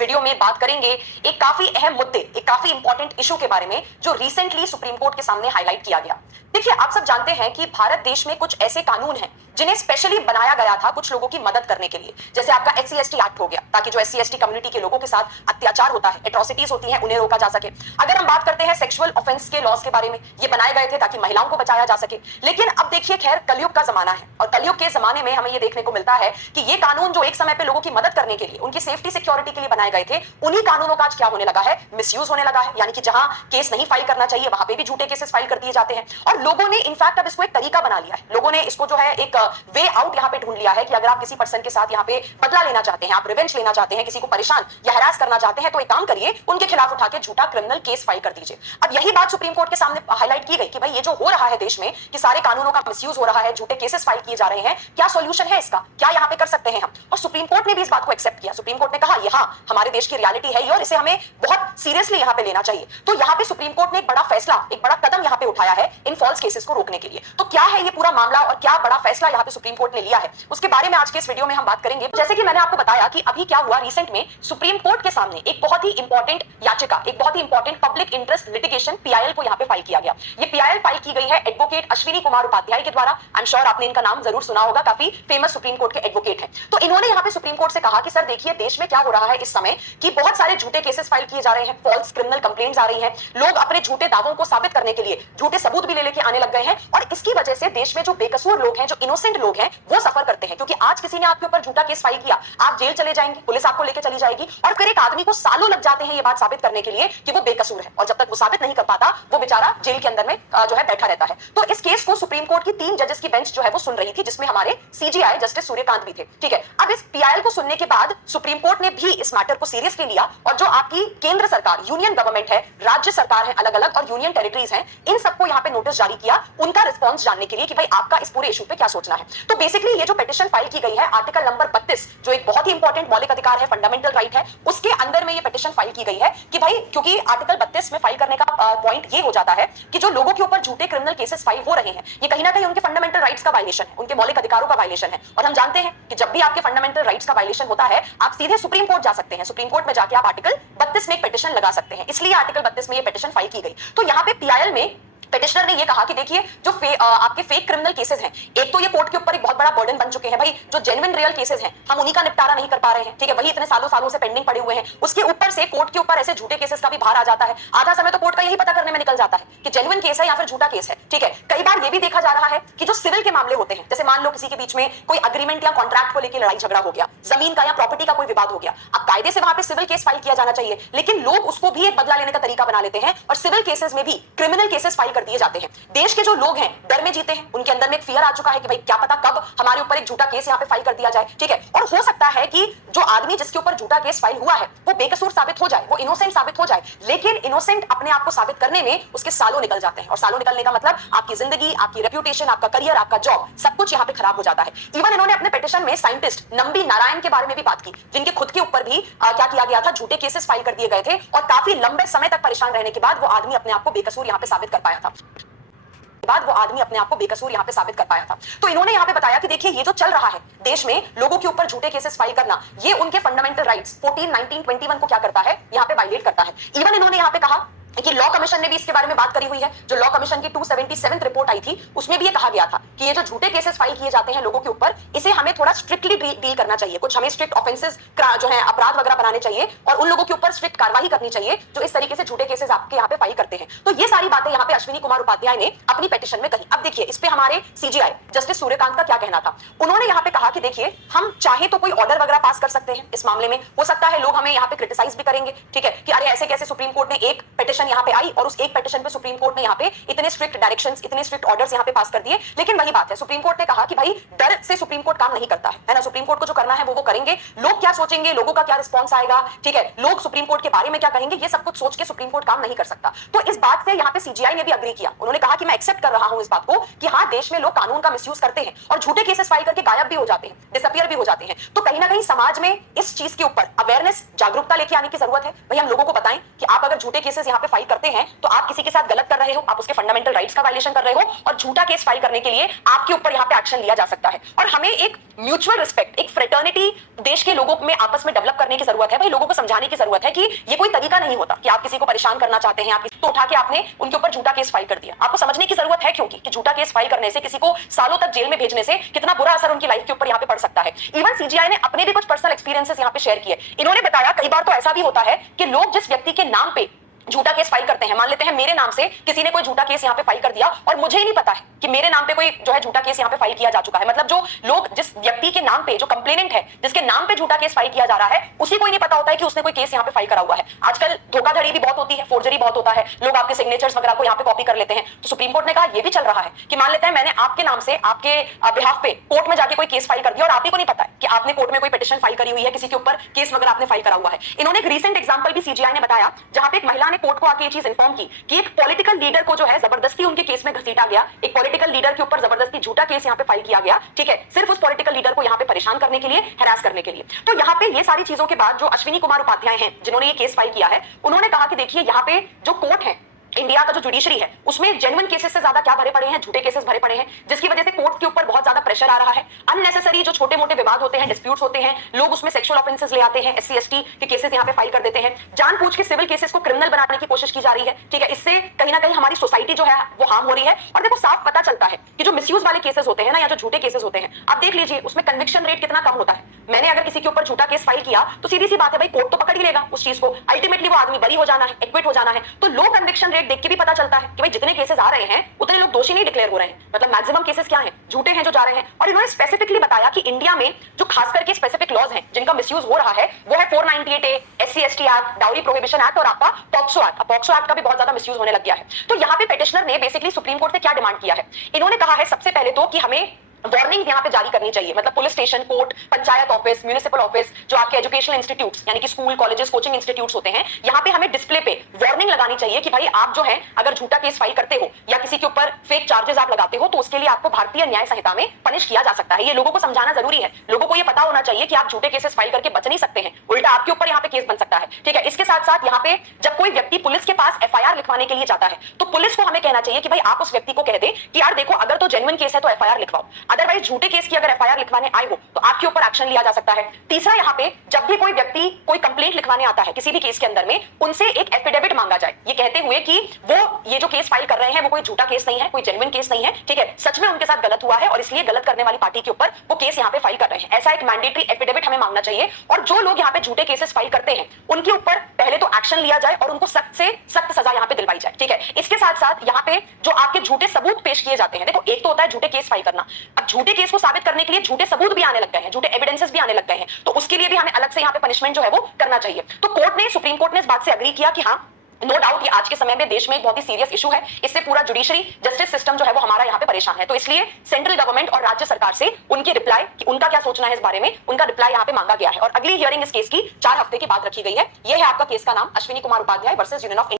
Video में बात करेंगे एक काफी अहम मुद्दे, एक काफी इंपॉर्टेंट इशू के बारे में जो रिसेंटली सुप्रीम कोर्ट के सामने हाईलाइट किया गया। देखिए, आप सब जानते हैं कि भारत देश में कुछ ऐसे कानून हैं जिन्हें स्पेशली बनाया गया था कुछ लोगों की मदद करने के लिए। जैसे आपका SC/ST एक्ट हो गया, ताकि जो SC/ST कम्युनिटी के लोगों के साथ अत्याचार होता है, एट्रोसिटीज होती हैं, उन्हें रोका जा सके। अगर हम बात करते हैं सेक्सुअल ऑफेंस के लॉज के बारे में, ये बनाए गए थे ताकि महिलाओं को बचाया जा सके। लेकिन अब देखिए, खैर कलयुग का जमाना है और कलयुग के जमाने में हमें ये देखने को मिलता है कि ये कानून जो एक समय पे लोगों की मदद करने के लिए, उनकी सेफ्टी सिक्योरिटी के लिए बनाए गए थे, उन्हीं कानूनों का आज क्या होने लगा है, मिसयूज होने लगा है। यानी कि जहां केस नहीं फाइल करना चाहिए वहां पे भी झूठे केसेस फाइल कर दिए जाते हैं। और लोगों ने इनफैक्ट अब इसको एक तरीका बना लिया है, लोगों ने इसको जो है एक वे आउट यहाँ पे ढूंढ लिया है कि अगर आप किसी पर्सन के साथ यहाँ पे बदला लेना चाहते हैं, आप रिवेंज लेना चाहते हैं, किसी को परेशान या हरास करना चाहते हैं, तो एक काम करिए, उनके खिलाफ उठा के झूठा क्रिमिनल केस फाइल कर दीजिए। अब यही बात सुप्रीम कोर्ट के सामने हाईलाइट की गई कि भाई ये जो हो रहा है देश में कि सारे कानूनों का मिसयूज हो रहा है, झूठे केसेस फाइल किए जा रहे हैं, क्या सॉल्यूशन है इसका, क्या यहाँ पे कर सकते हैं हम। और सुप्रीम कोर्ट ने भी इस बात को एक्सेप्ट किया। सुप्रीम कोर्ट ने कहा ये हाँ, हमारे देश की रियलिटी है और इसे हमें बहुत सीरियसली यहाँ पे लेना चाहिए। तो यहाँ पे सुप्रीम कोर्ट ने एक बड़ा फैसला, एक बड़ा कदम यहाँ पे उठाया है इन फॉल्स केसेस को रोकने के लिए। तो क्या है ये पूरा मामला और क्या बड़ा फैसला यहाँ पे सुप्रीम कोर्ट ने लिया है, उसके बारे में आज के इस वीडियो में हम बात करेंगे। जैसे कि मैंने आपको बताया कि अभी क्या हुआ, रिसेंट में सुप्रीम कोर्ट के सामने एक बहुत ही इंपॉर्टेंट याचिका, एक बहुत ही important public interest litigation PIL को यहाँ पे फाइल किया गया। ये PIL फाइल की गई है एडवोकेट अश्विनी कुमार उपाध्याय के द्वारा। आई एम श्योर आपने इनका नाम जरूर सुना होगा, काफी फेमस सुप्रीम कोर्ट के एडवोकेट हैं। तो इन्होंने यहाँ पे सुप्रीम कोर्ट से कहा कि सर देखिए, देश में क्या हो रहा है इस समय कि बहुत सारे झूठे केसेस फाइल किए जा रहे हैं, फॉल्स क्रिमिनल कंप्लेंट्स आ रही हैं, लोग अपने झूठे दावों को साबित करने के लिए झूठे सबूत भी ले लेके आने लग गए हैं और इसकी वजह से देश में जो बेकसूर लोग हैं, जो इनोसेंट लोग हैं, वो सफर करते हैं। क्योंकि आज किसी ने आपके ऊपर झूठा केस फाइल किया, आप जेल चले जाएंगे, पुलिस आपको लेके चली जाएगी और फिर एक आदमी को सालों लग जाते हैं ये बात साबित करने के लिए कि वो बेकसूर है। और जब तक वो साबित नहीं कर पाता, वो बेचारा जेल के अंदर में जो है बैठा रहता है। तो इस केस को सुप्रीम कोर्ट की 3 जजेस की बेंच जो है वो सुन रही थी, जिसमें हमारे CJI जस्टिस सूर्यकांत भी थे। ठीक है, अब इस PIL को सुनने के बाद सुप्रीम कोर्ट ने भी इस मैटर को सीरियसली लिया और जो आपकी केंद्र सरकार, यूनियन गवर्नमेंट है, राज्य सरकार है अलग अलग और यूनियन टेरिटरीज हैं, इन सबको यहाँ पे नोटिस जारी किया उनका रिस्पॉन्स जानने के लिए कि भाई आपका इस पूरे इशू पे क्या सोचना है। तो बेसिकली ये जो पिटिशन फाइल की गई है आर्टिकल नंबर 32, जो एक बहुत ही इंपॉर्टेंट मौलिक अधिकार है, फंडामेंटल राइट है, उसके अंदर में ये पिटिशन फाइल की गई है कि भाई, क्योंकि आर्टिकल 32 में फाइल करने का पॉइंट ये हो जाता है कि जो लोगों के ऊपर झूठे क्रिमिनल केसेस फाइल हो रहे हैं, ये कहीं ना कहीं उनके फंडामेंटल राइट्स का वायलेशन है, उनके मौलिक अधिकारों का वायलेशन है। और हम जानते हैं कि जब भी आपके फंडामेंटल राइट्स का वायलेशन होता है, आप सीधे सुप्रीम कोर्ट जा सकते हैं। सुप्रीम कोर्ट में जाके आप आर्टिकल 32 में एक पिटिशन लगा सकते हैं। इसलिए आर्टिकल 32 में ये पिटिशन फाइल की गई। तो यहाँ पे PIL में पिटिशनर ने ये कहा कि देखिए, जो आपके फेक क्रिमिनल केसेस हैं, एक तो ये कोर्ट के ऊपर एक बहुत बड़ा बर्डन बन चुके हैं। भाई, जो जेन्युइन रियल केसेस हैं, हम उन्हीं का निपटारा नहीं कर पा रहे हैं। ठीक है, वही इतने सालों से पेंडिंग पड़े हुए हैं। उसके ऊपर से कोर्ट के ऊपर ऐसे झूठे केसेस का भी भार आ जाता है। आधा समय तो कोर्ट का यही पता करने में निकल जाता है कि जेन्युइन केस है या फिर झूठा केस है। ठीक है, कई बार ये भी देखा जा रहा है कि जो सिविल के मामले होते हैं, जैसे मान लो किसी के बीच में कोई अग्रीमेंट या कॉन्ट्रैक्ट को लेकर लड़ाई झगड़ा हो गया, जमीन का या प्रॉपर्टी का कोई विवाद हो गया, अब कायदे से वहां पे सिविल केस फाइल किया जाना चाहिए, लेकिन लोग उसको भी एक बदला लेने का तरीका बना लेते हैं और सिविल केसेस में भी क्रिमिनल केसेस फाइल कर दिए जाते हैं। देश के जो लोग हैं डर में जीते हैं, उनके अंदर में एक फियर आ चुका है कि भाई क्या पता कब हमारे ऊपर एक झूठा केस यहाँ पे फाइल कर दिया जाए। ठीक है, और हो सकता है कि जो आदमी जिसके ऊपर झूठा केस फाइल हुआ है वो बेकसूर साबित हो जाए, वो इनोसेंट साबित हो जाए, लेकिन इनोसेंट अपने आप को साबित करने में उसके सालों निकल जाते हैं। और सालों निकलने का मतलब आपकी जिंदगी, आपकी रेप्यूटेशन, आपका करियर, आपका जॉब, सब कुछ यहाँ पे खराब हो जाता है। इवन इन्होंने अपने पिटिशन में साइंटिस्ट नंबी नारायण के बारे में भी बात की, जिनके खुद के ऊपर भी क्या किया गया था, झूठे केसेस फाइल कर दिए गए थे और काफी लंबे समय तक परेशान रहने के बाद वो आदमी अपने आप को बेकसूर यहाँ पे साबित कर पाया था। तो इन्होंने यहाँ पे बताया कि देखिए, ये जो चल रहा है देश में लोगों के ऊपर झूठे केसेस फाइल करना, ये उनके फंडामेंटल राइट्स 14, 19, 21 को क्या करता है, यहाँ पे वायलेट करता है। इवन इन्होंने यहाँ पे कहा कि लॉ कमीशन ने भी इसके बारे में बात करी हुई है। जो लॉ कमीशन की 277 रिपोर्ट आई थी, उसमें भी ये कहा गया था कि ये जो झूठे केसेस फाइल किए जाते हैं लोगों के ऊपर, इसे हमें थोड़ा स्ट्रिक्टली डील करना चाहिए। कुछ हमें स्ट्रिक्ट ऑफेंसेस जो है अपराध वगैरह बनाने चाहिए और उन लोगों के ऊपर स्ट्रिक्ट कार्रवाई करनी चाहिए जो इस तरीके से झूठे केसेस आपके यहाँ पे फाइल करते हैं। तो ये सारी बातें यहाँ पे अश्विनी कुमार उपाध्याय ने अपनी पिटिशन में कही। अब देखिए, इस पे हमारे CJI जस्टिस सूर्यकांत का क्या कहना था। उन्होंने यहाँ पे कहा कि देखिए, हम चाहे तो कोई ऑर्डर वगैरह पास कर सकते हैं इस मामले में। हो सकता है लोग हमें यहाँ पे क्रिटिसाइज भी करेंगे, ठीक है, कि अरे ऐसे कैसे सुप्रीम कोर्ट ने एक पिटिशन यहाँ पे आई और उस एक पिटिशन पे सुप्रीम कोर्ट ने यहाँ पे इतने स्ट्रिक्ट डायरेक्शंस, इतने स्ट्रिक्ट ऑर्डर्स यहाँ पे पास कर दिए। लेकिन वही बात है, सुप्रीम कोर्ट ने कहा कि भाई डर से सुप्रीम कोर्ट काम नहीं करता है ना। सुप्रीम कोर्ट को जो करना है वो करेंगे। लोग क्या सोचेंगे, लोगों का क्या रिस्पॉन्स आएगा, ठीक है, लोग सुप्रीम कोर्ट के बारे में क्या कहेंगे, ये सब कुछ सोच के सुप्रीम कोर्ट काम नहीं कर सकता। तो इस बात से यहाँ पे CJI ने भी अग्री किया। उन्होंने कहा कि मैं एक्सेप्ट कर रहा हूं इस बात को कि हाँ, देश में लोग कानून का मिसयूज करते हैं और झूठे केसेस फाइल करके गायब भी हो जाते हैं, डिसअपियर भी हो जाते हैं। तो कहीं ना कहीं समाज में इस चीज के ऊपर अवेयरनेस, जागरूकता लेके आने की जरूरत है। भाई, हम लोगों को बताएं कि आप अगर झूठे केसेस यहाँ पे फाइल करते हैं तो आप किसी के साथ गलत कर रहे हो, आप उसके फंडामेंटल राइट्स का वायलेशन कर रहे हो और झूठा केस फाइल करने के लिए आपके ऊपर यहाँ पे एक्शन लिया जा सकता है। और हमें एक म्यूचुअल रिस्पेक्ट, एक फ्रेटर्निटी देश के लोगों में आपस में डेवलप करने की जरूरत है। भाई लोगों को समझाने की जरूरत है कि ये कोई तरीका नहीं होता कि आप किसी को परेशान करना चाहते हैं, आप तो उठा के आपने उनके ऊपर झूठा केस फाइल कर दिया। आपको समझने की जरूरत है क्योंकि कि झूठा केस फाइल करने से किसी को सालों तक जेल में भेजने से कितना बुरा असर उनकी लाइफ के ऊपर यहाँ पे पड़ सकता है। इवन सीजीआई ने अपने भी कुछ पर्सनल एक्सपीरियंसेस यहाँ पे शेयर किए। इन्होंने बताया कई बार तो ऐसा भी होता है कि लोग जिस व्यक्ति के नाम पे झूठा केस फाइल करते हैं, मान लेते हैं मेरे नाम से किसी ने कोई झूठा केस यहाँ पे फाइल कर दिया और मुझे ही नहीं पता है कि मेरे नाम पे कोई जो है झूठा केस यहाँ पे फाइल किया जा चुका है। मतलब जो लोग, जिस व्यक्ति के नाम पे, जो कंप्लेनेंट है, जिसके नाम पे झूठा केस फाइल किया जा रहा है, उसी को ही नहीं पता होता है कि उसने कोई केस यहाँ पे फाइल करा हुआ है। आजकल धोखाधड़ी भी बहुत होती है, फोर्जरी बहुत होता है, लोग आपके सिग्नेचर्स वगैरह को यहाँ पे कॉपी कर लेते हैं। तो सुप्रीम कोर्ट ने कहा यह भी चल रहा है कि मान लेते हैं मैंने आपके नाम से, आपके बिहाफ पे कोर्ट में जाके कोई केस फाइल कर दिया और आप ही को नहीं पता है कि आपने कोर्ट में कोई पिटीशन फाइल करी हुई है, किसी के ऊपर केस वगैरह आपने फाइल करा हुआ है। इन्होंने एक रीसेंट एग्जांपल भी सीजीआई ने बताया जहां पे एक महिला ने कोर्ट को आके ये चीज इन्फॉर्म की कि एक पॉलिटिकल लीडर को जो है जबरदस्ती उनके केस में घसीटा गया, एक पॉलिटिकल लीडर के ऊपर जबरदस्ती झूठा केस यहाँ पे फाइल किया गया, ठीक है, सिर्फ उस पॉलिटिकल लीडर को यहाँ पे परेशान करने के लिए, हैरास करने के लिए। तो यहाँ पे ये सारी चीजों के बाद जो अश्विनी कुमार उपाध्याय हैं जिन्होंने ये केस फाइल किया है, उन्होंने कहा कि देखिए यहाँ पे जो कोर्ट है, इंडिया का जो जुडिशरी है, उसमें जेन्युइन केसेस से ज्यादा क्या भरे पड़े हैं, झूठे केसेस भरे पड़े हैं, जिसकी वजह से कोर्ट के ऊपर बहुत ज्यादा प्रेशर आ रहा है। अननेसेसरी जो छोटे मोटे विवाद होते हैं, डिस्प्यूट्स होते हैं, लोग उसमें सेक्सुअल ऑफेंसेस ले आते हैं, एससी एसटी के केसेस यहाँ पे फाइल कर देते हैं, जानबूझ के सिविल केसेस को क्रिमिनल बनाने की कोशिश की जा रही है, ठीक है। इससे कहीं ना कहीं हमारी सोसाइटी जो है वो हार्म हो रही है। और देखो साफ पता चलता है कि जो मिसयूज वाले केसेस होते हैं ना, या जो झूठे केसेस होते हैं, आप देख लीजिए उसमें कन्विक्शन रेट कितना कम होता है। मैंने अगर किसी के ऊपर झूठा केस फाइल किया तो सीधी सी बात है भाई, कोर्ट तो पकड़ ही लेगा उस चीज को, अल्टीमेटली वो आदमी बरी हो जाना है, एक्विट हो जाना है। तो लो कन्विक्शन रेट देख के भी पता चलता है कि भाई जितने केसेस आ रहे हैं उतने लोग दोषी नहीं डिक्लेयर हो रहे हैं, मतलब मैक्सिमम केसेस क्या हैं, झूठे हैं जो जा रहे हैं। और इन्होंने स्पेसिफिकली बताया कि इंडिया में जो खास करके स्पेसिफिक लॉज हैं जिनका मिसयूज हो रहा है वो है 498A, SC ST act, dowry prohibition act और आपका पॉक्सो एक्ट। पॉक्सो एक्ट का भी बहुत ज्यादा मिसयूज होने लग गया है। तो यहाँ पे पिटिशनर ने बेसिकली सुप्रीम कोर्ट से क्या डिमांड किया है, इन्होंने कहा है सबसे पहले तो कि हमें वार्निंग यहाँ पे जारी करनी चाहिए, मतलब police station, court, panchayat office, municipal office, जो आपके एजुकेशनल इंस्टीट्यूट्स यानी कि स्कूल, कॉलेजेस, कोचिंग इंस्टीट्यूट्स होते हैं, यहाँ पे हमें डिस्प्ले पे वार्निंग लगानी चाहिए कि भाई आप जो है अगर झूठा केस फाइल करते हो या किसी के ऊपर फेक चार्जेस आप लगाते हो तो उसके लिए आपको भारतीय न्याय संहिता में पनिश किया जा सकता है। ये लोगों को समझाना जरूरी है, लोगों को ये पता होना चाहिए कि आप झूठे केसेस फाइल करके बच नहीं सकते हैं, उल्टा आपके ऊपर यहाँ पे केस बन सकता है, ठीक है। इसके साथ साथ यहाँ पे जब कोई व्यक्ति पुलिस के पास एफआईआर लिखवाने के लिए जाता है तो पुलिस को हमें कहना चाहिए कि भाई आप उस व्यक्ति को कह दे कि यार देखो अगर तो जेन्युइन केस है तो एफआईआर लिखवाओ, अदरवाइज झूठे केस की अगर एफआईआर लिखवाने आए हो तो आपके ऊपर एक्शन लिया जा सकता है। तीसरा, यहाँ पे जब भी कोई व्यक्ति कोई कंप्लेंट लिखवाने आता है किसी भी केस के अंदर में, उनसे एक एफिडेविट मांगा जाए ये कहते हुए कि वो ये जो केस फाइल कर रहे हैं वो कोई झूठा केस नहीं है, कोई जेन्युइन केस नहीं है, ठीक है, सच में उनके साथ गलत हुआ है और इसलिए गलत करने वाली पार्टी के ऊपर वो केस यहाँ पे फाइल कर रहे हैं। ऐसा एक मैंडेटरी एफिडेविट हमें मांगना चाहिए। और जो लोग यहाँ पे झूठे केसेस फाइल करते हैं उनके ऊपर पहले तो एक्शन लिया जाए और उनको सख्त से सख्त सजा यहाँ पे दिलवाई जाए, ठीक है। इसके साथ साथ यहाँ पे जो आपके झूठे सबूत पेश किए जाते हैं, देखो एक तो होता है झूठे केस फाइल करना, अब झूठे केस को साबित करने के लिए झूठे सबूत भी आने लग गए हैं, झूठे एविडेंसेस भी आने लग गए हैं, तो उसके लिए भी हमें अलग से यहाँ पे पनिशमेंट जो है वो करना चाहिए। तो कोर्ट ने, सुप्रीम कोर्ट ने इस बात से एग्री किया कि हाँ नो डाउट ये आज के समय में देश में एक बहुत ही सीरियस इशू है, इससे पूरा जुडिशरी जस्टिस सिस्टम जो है वो हमारा यहाँ पे परेशान है। तो इसलिए सेंट्रल गवर्नमेंट और राज्य सरकार से उनकी रिप्लाई, कि उनका क्या सोचना है इस बारे में, उनका रिप्लाई यहाँ पे मांगा गया है। और अगली हियरिंग इस केस की 4 हफ्ते की बात रखी गई है। ये है आपका केस का नाम, Ashwini Kumar Upadhyay versus union of